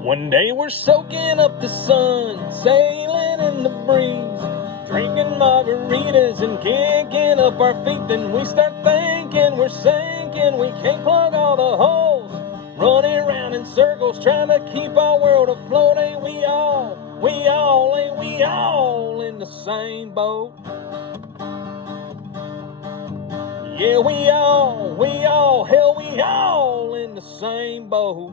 One day we're soaking up the sun, sailing in the breeze, drinking margaritas and kicking up our feet. Then we start thinking we're sinking, we can't plug all the holes, running around in circles trying to keep our world afloat. Ain't we all in the same boat? Yeah, we all in the same boat.